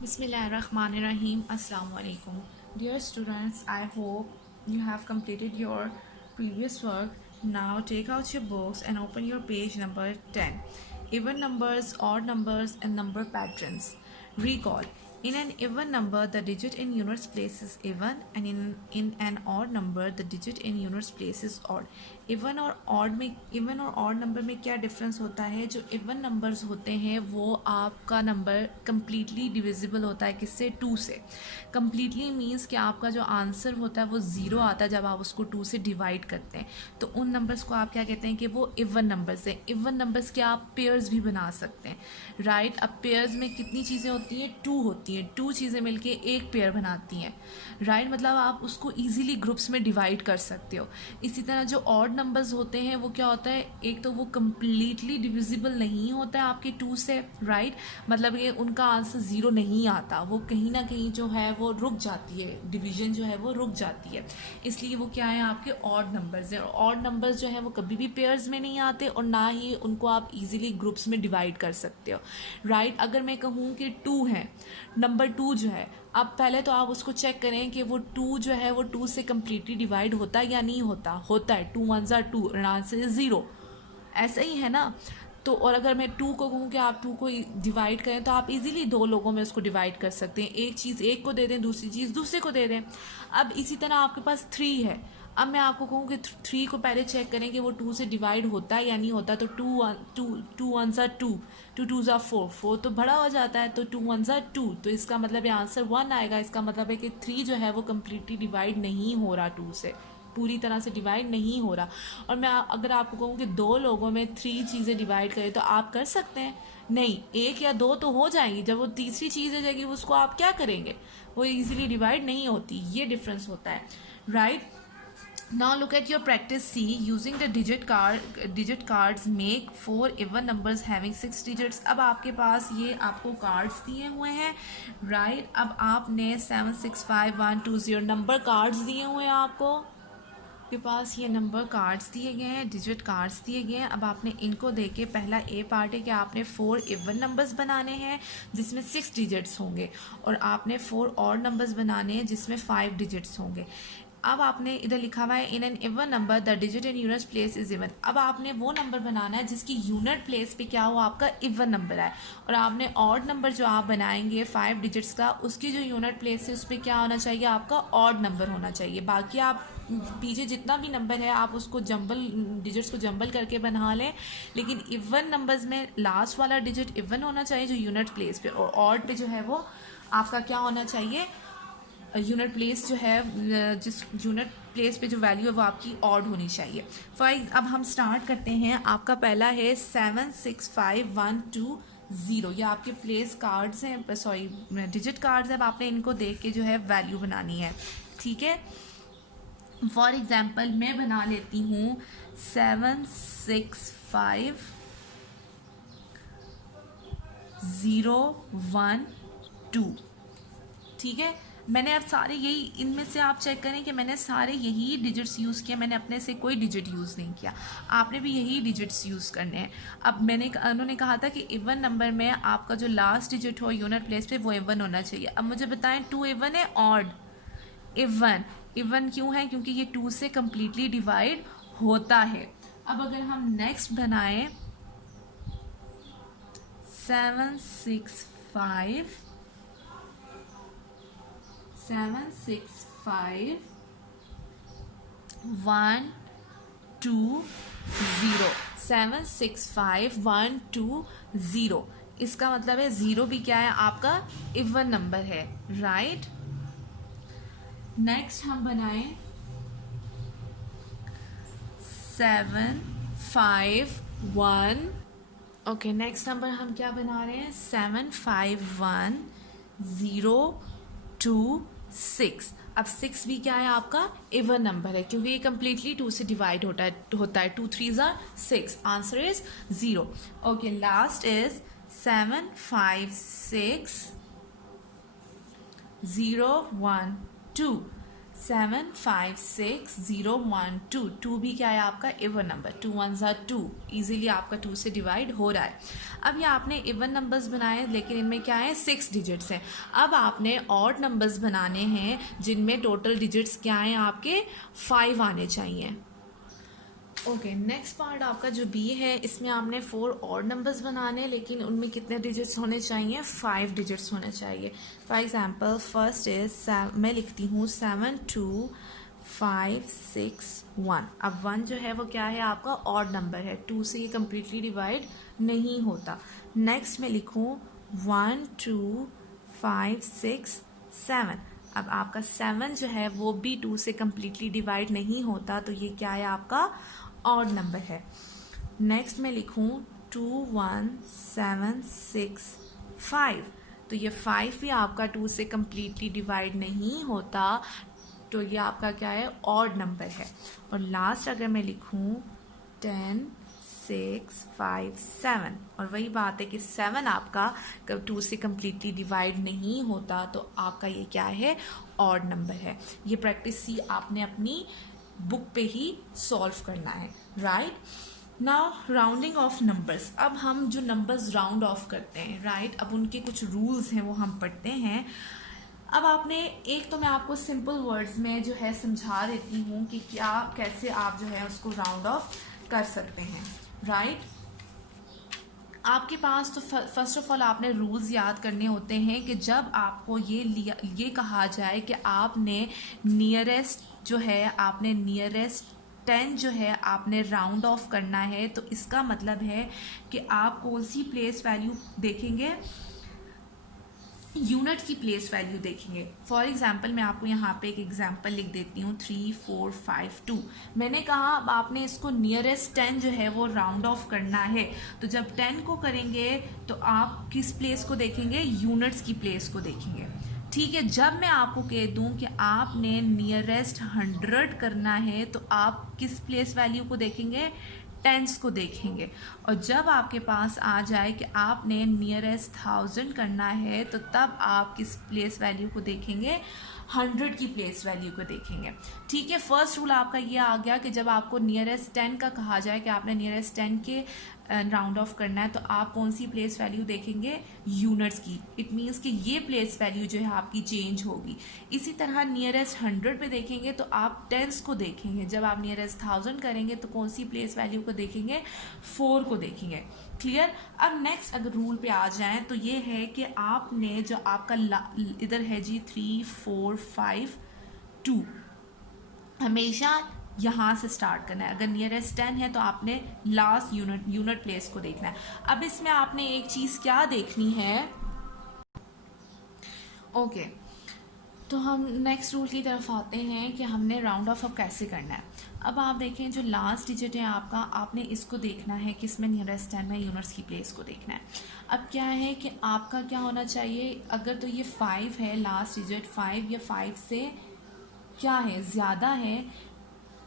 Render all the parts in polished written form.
Bismillahirrahmanirrahim. Assalamu alaikum. Dear students, I hope you have completed your previous work. Now take out your books and open your page number 10. Even numbers, odd numbers, and number patterns. Recall. In an even number, the digit in units place is even, and in an odd number, the digit in units place is odd. Even और odd number में क्या difference होता है? जो even numbers होते हैं वो आपका नंबर कम्प्लीटली डिविजिबल होता है किससे? 2 से. कम्प्लीटली मीन्स कि आपका जो आंसर होता है वो ज़ीरो आता है जब आप उसको 2 से डिवाइड करते हैं. तो उन नंबर्स को आप क्या कहते हैं कि वो इवन नंबर्स हैं. इवन नंबर्स के आप पेयर्स भी बना सकते हैं, राइट. अब पेयर्स में कितनी चीज़ें होती हैं? 2 होती हैं. 2 चीज़ें मिलके एक पेयर बनाती हैं, राइट. मतलब आप उसको ईजिली ग्रुप्स में डिवाइड कर सकते हो. इसी तरह जो ऑड नंबर्स होते हैं वो क्या होता है? एक तो वो कम्प्लीटली डिविजिबल नहीं होता है आपके 2 से, राइट. मतलब ये उनका आंसर ज़ीरो नहीं आता, वो कहीं ना कहीं जो है वो रुक जाती है, डिवीजन जो है वो रुक जाती है. इसलिए वो क्या है? आपके ऑड नंबर्स हैं. ऑड नंबर्स जो है वो कभी भी पेयर्स में नहीं आते और ना ही उनको आप इजीली ग्रुप्स में डिवाइड कर सकते हो, राइट. अगर मैं कहूँ कि 2 है, नंबर 2 जो है, अब पहले तो आप उसको चेक करें कि वो 2 जो है वो 2 से कम्प्लीटली डिवाइड होता है या नहीं होता. होता है. 2 1 ज़ा 2, आंसर इज 0. ऐसा ही है ना. तो और अगर मैं 2 को कहूँ कि आप 2 को डिवाइड करें तो आप इजीली 2 लोगों में उसको डिवाइड कर सकते हैं. एक चीज़ एक को दे दें, दूसरी चीज़ दूसरे को दे दें. अब इसी तरह आपके पास 3 है. अब मैं आपको कहूँ कि 3 को पहले चेक करें कि वो 2 से डिवाइड होता है या नहीं होता. तो 2 1 ज़ा 2, 2 2 ज़ा 4, 4 तो बड़ा हो जाता है. तो 2 1 ज़ा 2, तो इसका मतलब ये आंसर 1 आएगा. इसका मतलब है कि 3 जो है वो कम्प्लीटली डिवाइड नहीं हो रहा, 2 से पूरी तरह से डिवाइड नहीं हो रहा. और मैं अगर आपको कहूँ कि 2 लोगों में 3 चीज़ें डिवाइड करें तो आप कर सकते हैं? नहीं, 1 या 2 तो हो जाएंगी. जब वो तीसरी चीज़ हो जाएगी उसको आप क्या करेंगे? वो इजीली डिवाइड नहीं होती. ये डिफरेंस होता है, right. Now look at your practice C. Using the digit cards make 4 even numbers having 6 digits. अब आपके पास ये आपको कार्ड्स दिए हुए हैं, राइट. अब आपने 7 6 5 1 2 0 नंबर कार्ड्स दिए हुए हैं. आपको के पास ये नंबर कार्ड्स दिए गए हैं, डिजिट कार्ड्स दिए गए हैं. अब आपने इनको देके पहला ए पार्ट है कि आपने 4 इवन नंबर्स बनाने हैं जिसमें 6 डिजिट्स होंगे, और आपने 4 ऑड नंबर्स बनाने हैं जिसमें 5 डिजिट्स होंगे. अब आपने इधर लिखा हुआ है in an even number the digit in unit place is even. अब आपने वो नंबर बनाना है जिसकी यूनिट प्लेस पे क्या हो? आपका इवन नंबर है. और आपने ऑड नंबर जो आप बनाएंगे 5 डिजिट्स का, उसकी जो यूनिट प्लेस है उस पर क्या होना चाहिए? आपका ऑड नंबर होना चाहिए. बाकी आप पीछे जितना भी नंबर है आप उसको जंबल डिजिट्स को जंबल करके बना लें, लेकिन इवन नंबर्स में लास्ट वाला डिजिट इवन होना चाहिए जो यूनिट प्लेस पे, और ऑड पे जो है वो आपका क्या होना चाहिए? यूनिट प्लेस जो है, जिस यूनिट प्लेस पे जो वैल्यू है वो आपकी ऑड होनी चाहिए. अब हम स्टार्ट करते हैं. आपका पहला है 7 6 5 1 2 0. ये आपके प्लेस कार्ड्स हैं, सॉरी डिजिट कार्ड्स हैं. अब आपने इनको देख के जो है वैल्यू बनानी है, ठीक है. फॉर एग्जाम्पल मैं बना लेती हूँ 7 6 5 0 1 2, ठीक है. मैंने अब सारे यही, इनमें से आप चेक करें कि मैंने सारे यही डिजिट्स यूज़ किया. मैंने अपने से कोई डिजिट यूज़ नहीं किया. आपने भी यही डिजिट्स यूज़ करने हैं. अब उन्होंने कहा था कि इवन नंबर में आपका जो लास्ट डिजिट हो यूनिट प्लेस पे वो इवन होना चाहिए. अब मुझे बताएं 2 इवन है, ऑड इवन. इवन क्यों है? क्योंकि ये 2 से कम्प्लीटली डिवाइड होता है. अब अगर हम नेक्स्ट बनाएं 7 6 5 7 6 5 1 2 0. 7 6 5 1 2 0. इसका मतलब है 0 भी क्या है? आपका इवन नंबर है, राइट. नेक्स्ट हम बनाएं 7 5 1. ओके, नेक्स्ट नंबर हम क्या बना रहे हैं? 7 5 1 0 2 6. अब 6 भी क्या है? आपका इवन नंबर है क्योंकि ये कम्प्लीटली 2 से डिवाइड होता है. 2 3 ज़ा 6. Answer is 0. Okay, last is 7 5 6 0 1 2. 75601 2 भी क्या है आपका even number, 2 1s are 2, easily आपका 2 से डिवाइड हो रहा है। अब ये आपने इवन नंबर्स बनाए लेकिन इनमें क्या है 6 डिजिट्स हैं। अब आपने ऑड नंबर्स बनाने हैं जिनमें टोटल डिजिट्स क्या हैं आपके 5 आने चाहिए। ओके, नेक्स्ट पार्ट आपका जो बी है, इसमें आपने 4 ऑड नंबर्स बनाने लेकिन उनमें कितने डिजिट्स होने चाहिए, 5 डिजिट्स होने चाहिए। फॉर एग्जांपल फर्स्ट इज, मैं लिखती हूँ 72561। अब 1 जो है वो क्या है आपका ऑड नंबर है, 2 से ये कम्प्लीटली डिवाइड नहीं होता। नेक्स्ट मैं लिखूँ 12567। अब आपका 7 जो है वो भी 2 से कम्प्लीटली डिवाइड नहीं होता, तो ये क्या है आपका ऑड नंबर है। नेक्स्ट मैं लिखूँ 21765, तो ये 5 भी आपका 2 से कम्प्लीटली डिवाइड नहीं होता, तो ये आपका क्या है ऑड नंबर है। और लास्ट अगर मैं लिखूँ 10657, और वही बात है कि 7 आपका 2 से कम्प्लीटली डिवाइड नहीं होता, तो आपका ये क्या है ऑड नंबर है। ये प्रैक्टिस सी आपने अपनी बुक पे ही सॉल्व करना है, right. Now rounding off numbers. अब हम जो नंबर्स राउंड ऑफ करते हैं, राइट, अब उनके कुछ रूल्स हैं वो हम पढ़ते हैं। अब आपने एक तो मैं आपको सिंपल वर्ड्स में जो है समझा देती हूँ कि क्या कैसे आप जो है उसको राउंड ऑफ कर सकते हैं, राइट। आपके पास तो फर्स्ट ऑफ ऑल आपने रूल्स याद करने होते हैं कि जब आपको ये कहा जाए कि आपने नियरेस्ट जो है, आपने नियरेस्ट 10 जो है आपने राउंड ऑफ करना है, तो इसका मतलब है कि आप कौन सी प्लेस वैल्यू देखेंगे, यूनिट की प्लेस वैल्यू देखेंगे। फॉर एग्जाम्पल मैं आपको यहाँ पे एक एग्जाम्पल लिख देती हूँ 3452। मैंने कहा अब आपने इसको नियरेस्ट 10 जो है वो राउंड ऑफ करना है, तो जब 10 को करेंगे तो आप किस प्लेस को देखेंगे, यूनिट्स की प्लेस को देखेंगे, ठीक है। जब मैं आपको कह दूं कि आपने नियरेस्ट 100 करना है, तो आप किस प्लेस वैल्यू को देखेंगे, टेंस को देखेंगे। और जब आपके पास आ जाए कि आपने नियरेस्ट 1000 करना है, तो तब आप किस प्लेस वैल्यू को देखेंगे, 100 की प्लेस वैल्यू को देखेंगे, ठीक है। फर्स्ट रूल आपका ये आ गया कि जब आपको नियरेस्ट 10 का कहा जाए कि आपने नियरेस्ट 10 के राउंड ऑफ करना है, तो आप कौन सी प्लेस वैल्यू देखेंगे, यूनिट्स की। इट मीन्स कि ये प्लेस वैल्यू जो है आपकी चेंज होगी। इसी तरह नियरेस्ट 100 पे देखेंगे तो आप टेंस को देखेंगे। जब आप नियरेस्ट 1000 करेंगे तो कौन सी प्लेस वैल्यू को देखेंगे, 4 को देखेंगे, क्लियर। अब नेक्स्ट अगर रूल पे आ जाएं तो ये है कि आपने जो आपका इधर है जी 3452, हमेशा यहाँ से स्टार्ट करना है। अगर नियरेस्ट 10 है तो आपने लास्ट यूनिट प्लेस को देखना है। अब इसमें आपने एक चीज क्या देखनी है, ओके, तो हम नेक्स्ट रूल की तरफ आते हैं कि हमने राउंड ऑफ अब कैसे करना है। अब आप देखें जो लास्ट डिजिट है आपका, आपने इसको देखना है कि इसमें नियरेस्ट 10 में यूनिट्स की प्लेस को देखना है। अब क्या है कि आपका क्या होना चाहिए, अगर तो ये 5 है लास्ट डिजिट, 5 या 5 से क्या है ज़्यादा है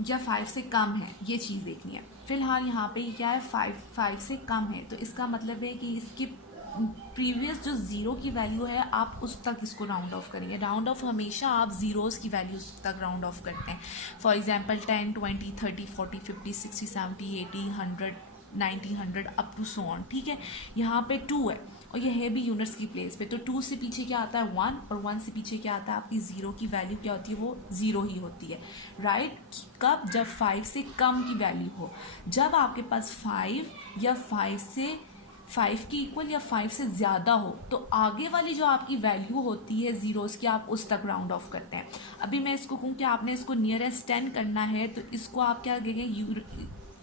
या 5 से कम है, ये चीज़ देखनी है। फिलहाल यहाँ पे क्या है, 5 से कम है, तो इसका मतलब है कि इसकी प्रीवियस जो 0 की वैल्यू है आप उस तक इसको राउंड ऑफ करेंगे। राउंड ऑफ हमेशा आप जीरोज़ की वैल्यूज तक राउंड ऑफ करते हैं। For example 10 20 30 40 50 60 70 80 100 90 100 up to so on, ठीक है। यहाँ पे 2 है और ये है भी यूनिट्स की प्लेस पे, तो 2 से पीछे क्या आता है 1, और 1 से पीछे क्या आता है आपकी 0 की वैल्यू क्या होती है, वो 0 ही होती है, राइट। कब, जब 5 से कम की वैल्यू हो। जब आपके पास 5 या 5 की इक्वल या 5 से ज़्यादा हो, तो आगे वाली जो आपकी वैल्यू होती है जीरोस की, आप उस तक राउंड ऑफ करते हैं। अभी मैं इसको कहूँ कि आपने इसको नियरेस्ट 10 करना है, तो इसको आप क्या कहेंगे,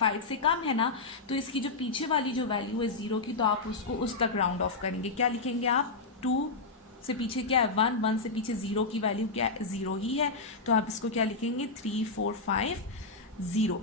5 से कम है ना, तो इसकी जो पीछे वाली जो वैल्यू है 0 की, तो आप उसको उस तक राउंड ऑफ करेंगे। क्या लिखेंगे आप, 2 से पीछे क्या है 1, 1 से पीछे 0 की वैल्यू क्या है 0 ही है, तो आप इसको क्या लिखेंगे 3450।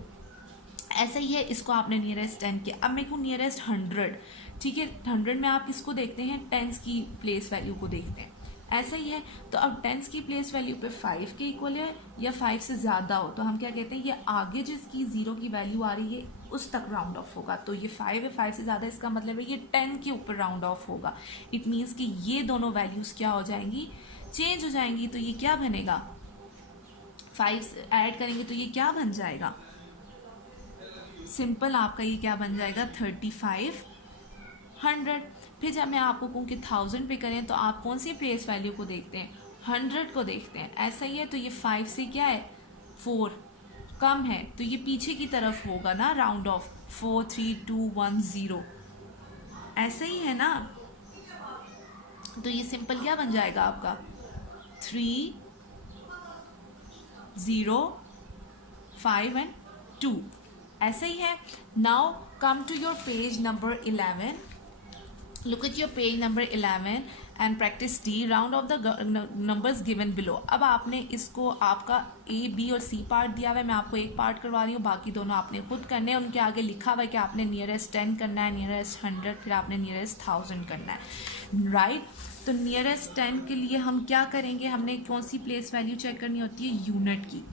ऐसा ही है, इसको आपने नियरेस्ट 10 किया। अब मेरे को नियरेस्ट 100, ठीक है, 100 में आप किसको देखते हैं, टेंस की प्लेस वैल्यू को देखते हैं, ऐसा ही है। तो अब टेंस की प्लेस वैल्यू पे 5 के इक्वल है या 5 से ज़्यादा हो, तो हम क्या कहते हैं, ये आगे जिसकी 0 की वैल्यू आ रही है उस तक राउंड ऑफ होगा। तो ये 5 है, 5 से ज़्यादा, इसका मतलब है ये 10 के ऊपर राउंड ऑफ होगा। इट मीन्स कि ये दोनों वैल्यूज़ क्या हो जाएंगी, चेंज हो जाएंगी। तो ये क्या बनेगा, 5 ऐड करेंगे तो ये क्या बन जाएगा, सिंपल आपका ये क्या बन जाएगा 3500। फिर जब मैं आपको कहूँ कि 1000 पे करें तो आप कौन सी प्लेस वैल्यू को देखते हैं, 100 को देखते हैं, ऐसा ही है। तो ये 5 से क्या है 4 कम है तो ये पीछे की तरफ होगा ना, राउंड ऑफ 4 3 2 1 0, ऐसा ही है ना। तो ये सिंपल क्या बन जाएगा आपका 3 0 5 एंड 2, ऐसा ही है। Now come to your page number 11, look at your page number 11 and practice D, round of the numbers given below। अब आपने इसको आपका A B और C पार्ट दिया हुआ है, मैं आपको एक पार्ट करवा रही हूँ, बाकी दोनों आपने खुद करने हैं। उनके आगे लिखा हुआ है कि आपने नियरेस्ट 10 करना है, नियरेस्ट 100, फिर आपने नियरेस्ट 1000 करना है, राइट। तो नियरेस्ट 10 के लिए हम क्या करेंगे, हमने कौन सी प्लेस वैल्यू चेक करनी होती है, यूनिट की,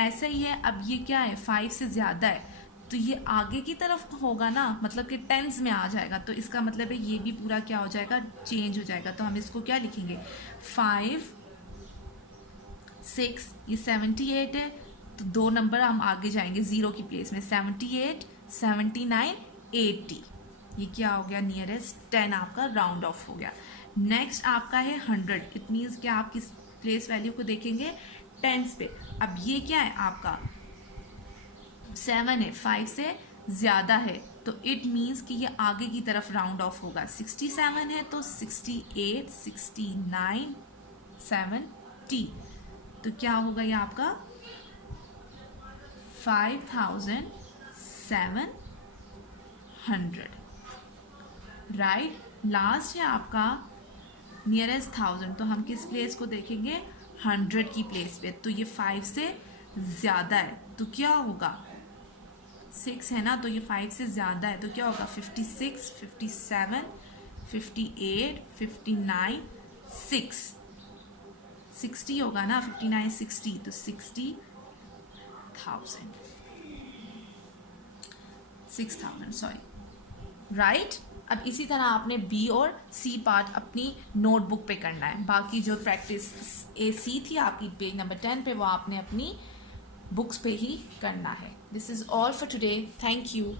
ऐसा ही है। अब ये क्या है 5 से ज़्यादा है तो ये आगे की तरफ होगा ना, मतलब कि टेंस में आ जाएगा, तो इसका मतलब है ये भी पूरा क्या हो जाएगा, चेंज हो जाएगा। तो हम इसको क्या लिखेंगे 5 6, ये 78 है तो 2 नंबर हम आगे जाएंगे 0 की प्लेस में, 78 79 80, ये क्या हो गया नियरेस्ट 10 आपका राउंड ऑफ हो गया। नेक्स्ट आपका है 100, इट मीन्स कि आप किस प्लेस वैल्यू को देखेंगे टेंस पे। अब ये क्या है आपका 7 है, 5 से ज़्यादा है तो इट मीन्स कि ये आगे की तरफ राउंड ऑफ होगा। 67 है तो 68 69 70, तो क्या होगा ये आपका 5700, राइट। लास्ट है आपका नियरेस्ट 1000, तो हम किस प्लेस को देखेंगे 100 की प्लेस पे। तो ये 5 से ज़्यादा है तो क्या होगा 6 है ना, तो ये 5 से ज़्यादा है तो क्या होगा 56 57 58 59 60 होगा ना, 59 60 तो 6000 सॉरी, राइट। अब इसी तरह आपने बी और सी पार्ट अपनी नोटबुक पे करना है, बाकी जो प्रैक्टिस ए सी थी आपकी पेज नंबर 10 पे वो आपने अपनी बुक्स पे ही करना है। This is all for today, thank you.